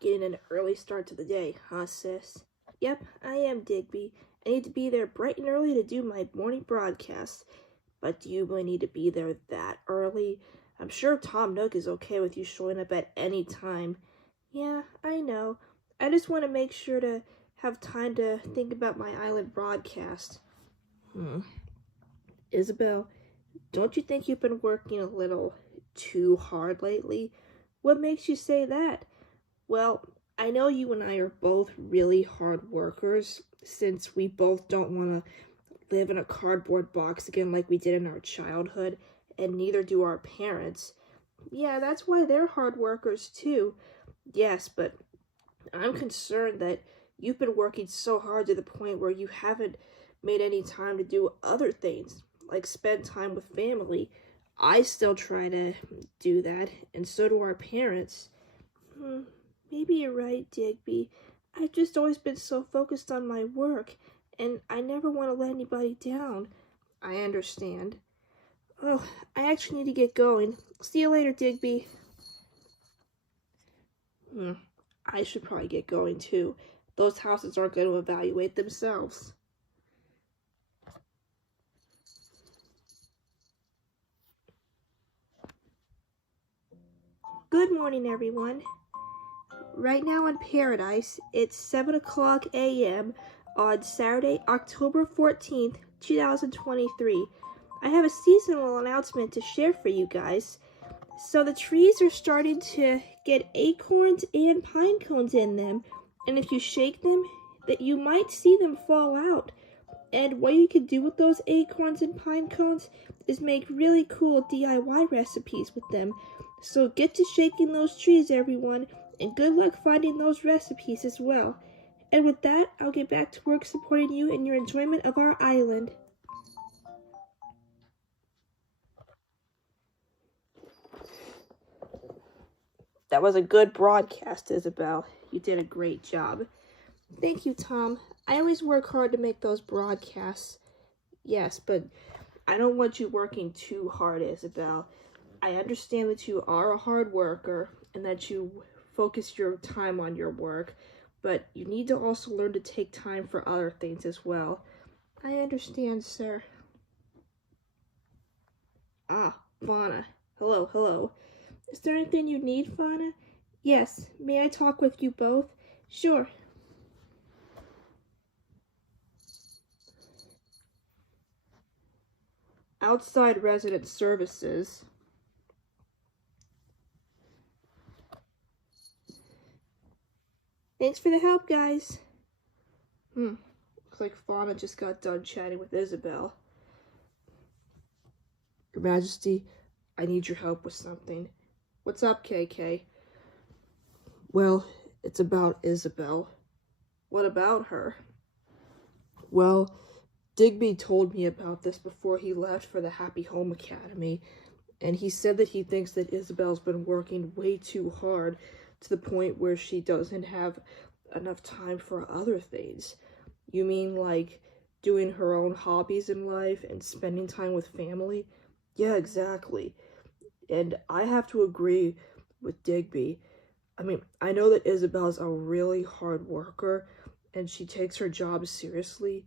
Getting an early start to the day, huh, sis? Yep, I am, Digby. I need to be there bright and early to do my morning broadcast. But do you really need to be there that early? I'm sure Tom Nook is okay with you showing up at any time. Yeah, I know. I just want to make sure to have time to think about my island broadcast. Isabelle, don't you think you've been working a little too hard lately? What makes you say that? Well, I know you and I are both really hard workers, since we both don't want to live in a cardboard box again like we did in our childhood, and neither do our parents. Yeah, that's why they're hard workers too. Yes, but I'm concerned that you've been working so hard to the point where you haven't made any time to do other things, like spend time with family. I still try to do that, and so do our parents. Maybe you're right, Digby. I've just always been so focused on my work, and I never want to let anybody down. I understand. Oh, I actually need to get going. See you later, Digby. I should probably get going too. Those houses aren't going to evaluate themselves. Good morning, everyone. Right now in Paradise, it's 7 o'clock a.m. on Saturday, October 14th, 2023. I have a seasonal announcement to share for you guys. So the trees are starting to get acorns and pine cones in them, and if you shake them, that you might see them fall out. And what you can do with those acorns and pine cones is make really cool DIY recipes with them. So get to shaking those trees, everyone, and good luck finding those recipes as well. And with that, I'll get back to work supporting you in your enjoyment of our island. That was a good broadcast, Isabelle. You did a great job. Thank you, Tom. I always work hard to make those broadcasts. Yes, but I don't want you working too hard, Isabelle. I understand that you are a hard worker and that you focus your time on your work, but you need to also learn to take time for other things as well. I understand, sir. Ah, Fauna. Hello, hello. Is there anything you need, Fauna? Yes. May I talk with you both? Sure. Outside resident services. Thanks for the help, guys. Looks like Fauna just got done chatting with Isabelle. Your Majesty, I need your help with something. What's up, KK? Well, it's about Isabelle. What about her? Well, Digby told me about this before he left for the Happy Home Academy, and he said that he thinks that Isabelle's been working way too hard to the point where she doesn't have enough time for other things. You mean like doing her own hobbies in life and spending time with family? Yeah, exactly. And I have to agree with Digby. I mean, I know that Isabelle's a really hard worker and she takes her job seriously,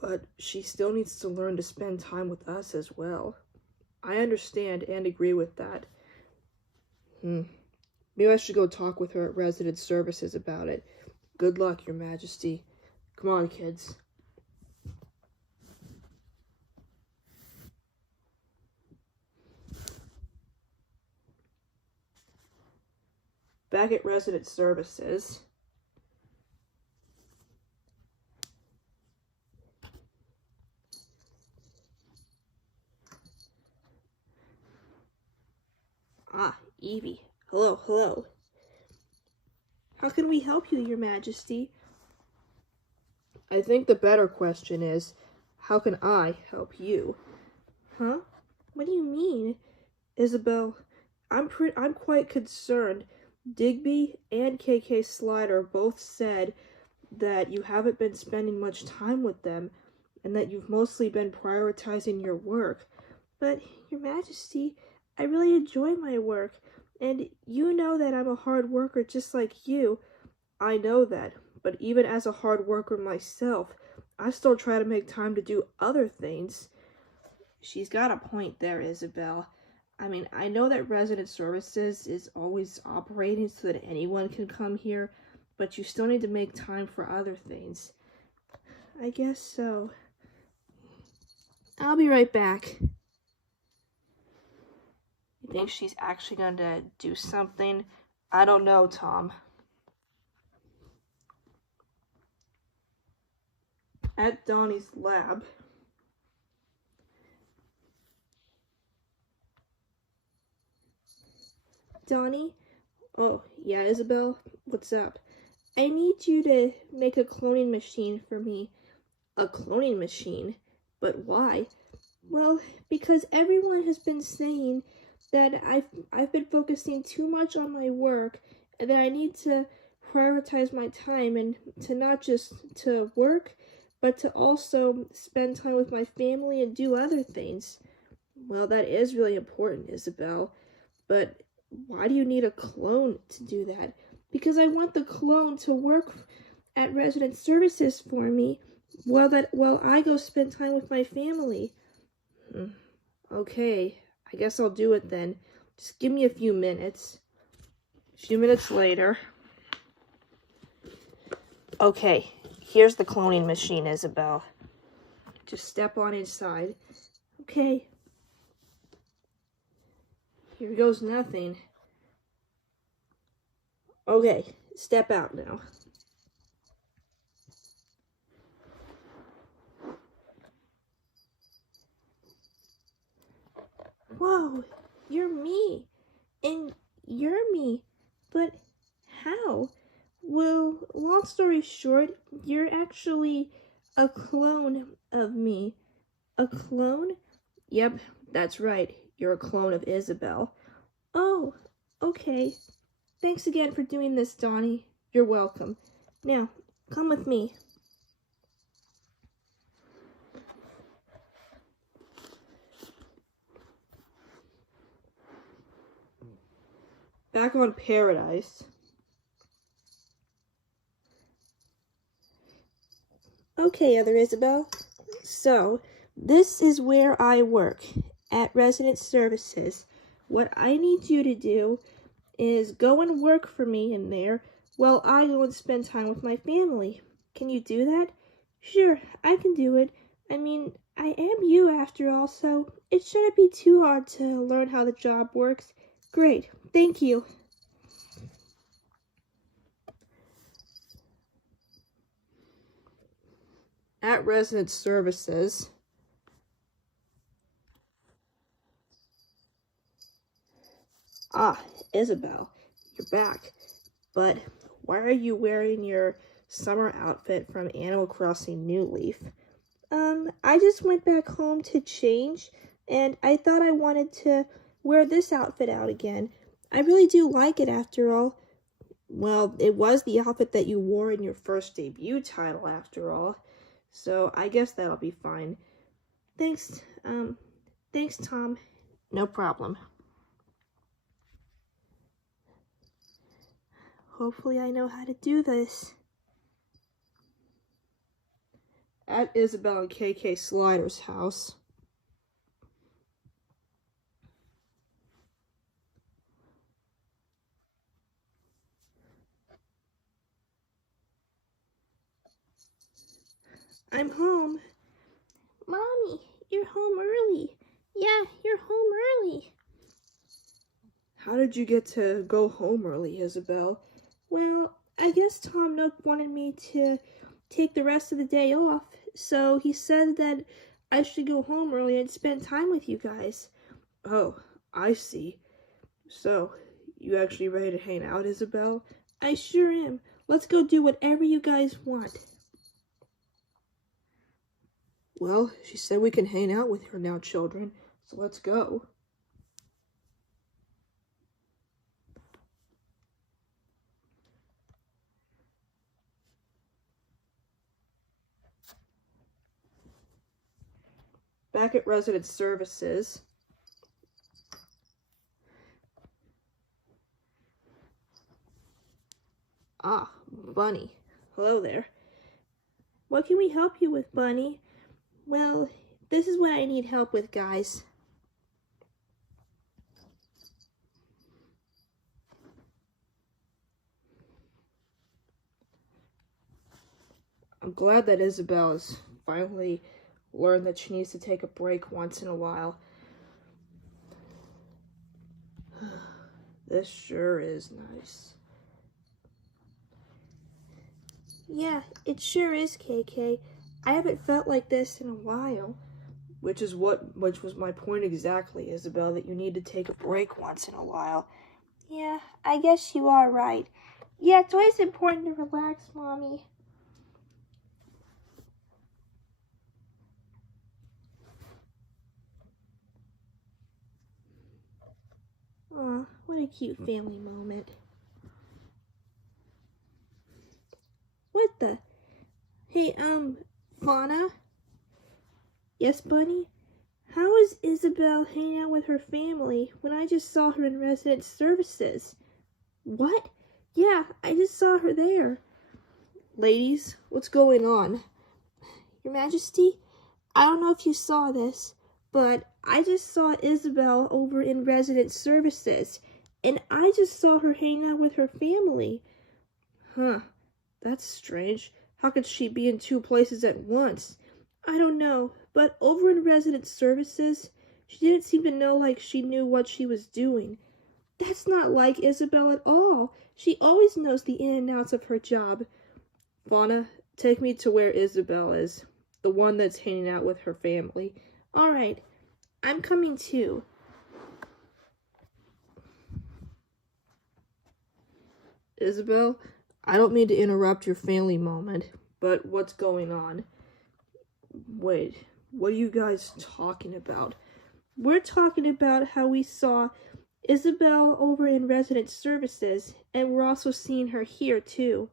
but she still needs to learn to spend time with us as well. I understand and agree with that. Maybe I should go talk with her at resident services about it. Good luck, Your Majesty. Come on, kids. Back at resident services. Ah, Evie. Hello, hello. How can we help you, Your Majesty? I think the better question is, how can I help you? Huh? What do you mean? Isabelle, I'm quite concerned. Digby and KK Slider both said that you haven't been spending much time with them and that you've mostly been prioritizing your work. But, Your Majesty, I really enjoy my work. And you know that I'm a hard worker just like you. I know that, but even as a hard worker myself, I still try to make time to do other things. She's got a point there, Isabelle. I mean, I know that resident services is always operating so that anyone can come here, but you still need to make time for other things. I guess so. I'll be right back. You think she's actually going to do something? I don't know, Tom. At Donnie's lab. Donnie? Oh, yeah, Isabelle? What's up? I need you to make a cloning machine for me. A cloning machine? But why? Well, because everyone has been saying that I've been focusing too much on my work and that I need to prioritize my time and to not just to work, but to also spend time with my family and do other things. Well, that is really important, Isabelle. But why do you need a clone to do that? Because I want the clone to work at resident services for me while I go spend time with my family. Okay, I guess I'll do it then. Just give me a few minutes. A few minutes later. Okay, here's the cloning machine, Isabelle. Just step on inside. Okay. Here goes nothing. Okay, step out now. Whoa, you're me. And you're me. But how? Well, long story short, you're actually a clone of me. A clone? Yep, that's right. You're a clone of Isabelle. Oh, okay. Thanks again for doing this, Donnie. You're welcome. Now, come with me. Back on Paradise. Okay, Other Isabelle. So, this is where I work, at Resident Services. What I need you to do is go and work for me in there while I go and spend time with my family. Can you do that? Sure, I can do it. I mean, I am you after all, so it shouldn't be too hard to learn how the job works. Great, thank you. At Resident Services. Ah, Isabelle, you're back. But why are you wearing your summer outfit from Animal Crossing New Leaf? I just went back home to change, and I thought I wanted to wear this outfit out again. I really do like it after all. Well, it was the outfit that you wore in your first debut title after all. So I guess that'll be fine. Thanks, thanks, Tom. No problem. Hopefully I know how to do this. At Isabelle and KK Slider's house. I'm home. Mommy, you're home early. Yeah, you're home early. How did you get to go home early, Isabelle? Well, I guess Tom Nook wanted me to take the rest of the day off, so he said that I should go home early and spend time with you guys. Oh, I see. So, you actually ready to hang out, Isabelle? I sure am. Let's go do whatever you guys want. Well, she said we can hang out with her now, children, so let's go. Back at Resident Services. Ah, Bunny. Hello there. What can we help you with, Bunny? Well, this is what I need help with, guys. I'm glad that Isabelle has finally learned that she needs to take a break once in a while. This sure is nice. Yeah, it sure is, KK. I haven't felt like this in a while. Which was my point exactly, Isabelle, that you need to take a break once in a while. Yeah, I guess you are right. Yeah, it's always important to relax, Mommy. Aw, what a cute family moment. What the? Hey, Fauna? Yes, Bunny? How is Isabelle hanging out with her family when I just saw her in resident services? What? Yeah, I just saw her there. Ladies, what's going on? Your Majesty, I don't know if you saw this, but I just saw Isabelle over in resident services, and I just saw her hanging out with her family. Huh, that's strange. How could she be in two places at once? I don't know, but over in resident services, she didn't seem to know like she knew what she was doing. That's not like Isabelle at all. She always knows the in and outs of her job. Fauna, take me to where Isabelle is. The one that's hanging out with her family. Alright, I'm coming too. Isabelle, I don't mean to interrupt your family moment, but what's going on? Wait, what are you guys talking about? We're talking about how we saw Isabelle over in resident services, and we're also seeing her here too.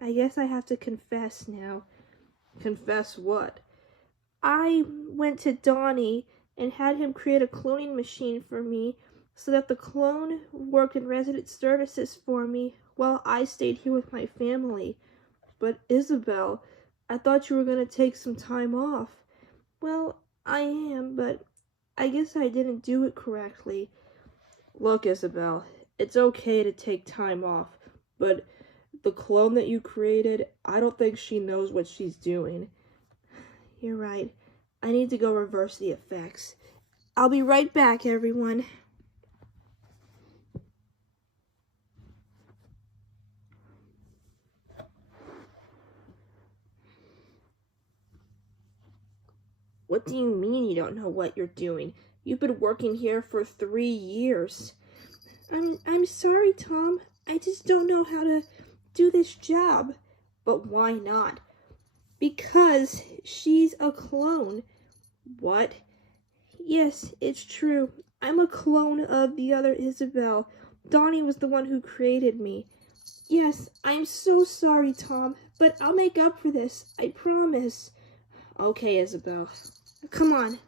I guess I have to confess now. Confess what? I went to Donnie and had him create a cloning machine for me so that the clone worked in resident services for me while I stayed here with my family. But Isabelle, I thought you were going to take some time off. Well, I am, but I guess I didn't do it correctly. Look, Isabelle, it's okay to take time off, but the clone that you created, I don't think she knows what she's doing. You're right. I need to go reverse the effects. I'll be right back, everyone. What do you mean you don't know what you're doing? You've been working here for 3 years. I'm sorry, Tom. I just don't know how to do this job. But why not? Because she's a clone. What? Yes, it's true. I'm a clone of the other Isabelle. Donnie was the one who created me. Yes, I'm so sorry, Tom, but I'll make up for this. I promise. Okay, Isabelle. Come on.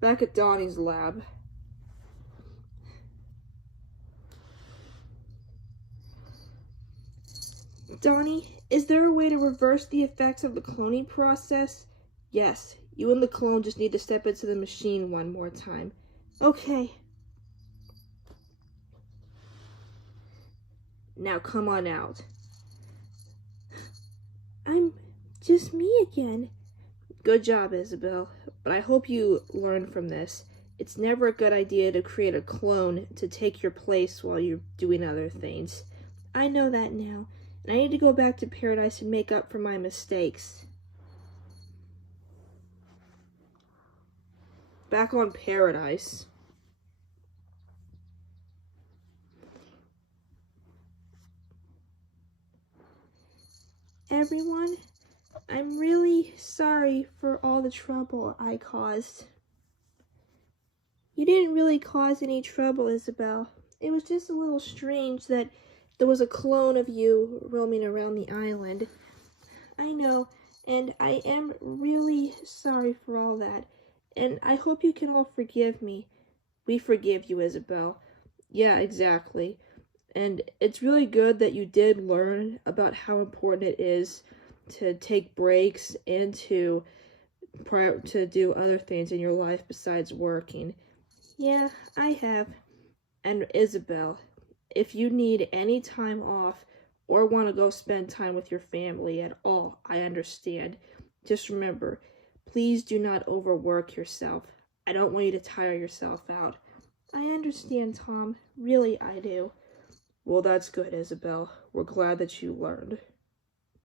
Back at Donnie's lab. Donnie, is there a way to reverse the effects of the cloning process? Yes, you and the clone just need to step into the machine one more time. Okay. Now come on out. I'm just me again. Good job, Isabelle, but I hope you learn from this. It's never a good idea to create a clone to take your place while you're doing other things. I know that now, and I need to go back to paradise and make up for my mistakes. Back on paradise. Everyone, I'm really sorry for all the trouble I caused. You didn't really cause any trouble, Isabelle. It was just a little strange that there was a clone of you roaming around the island. I know, and I am really sorry for all that. And I hope you can all forgive me. We forgive you, Isabelle. Yeah, exactly. And it's really good that you did learn about how important it is to take breaks and to do other things in your life besides working. Yeah, I have. And Isabelle, if you need any time off or want to go spend time with your family at all, I understand. Just remember, please do not overwork yourself. I don't want you to tire yourself out. I understand, Tom. Really, I do. Well, that's good, Isabelle. We're glad that you learned.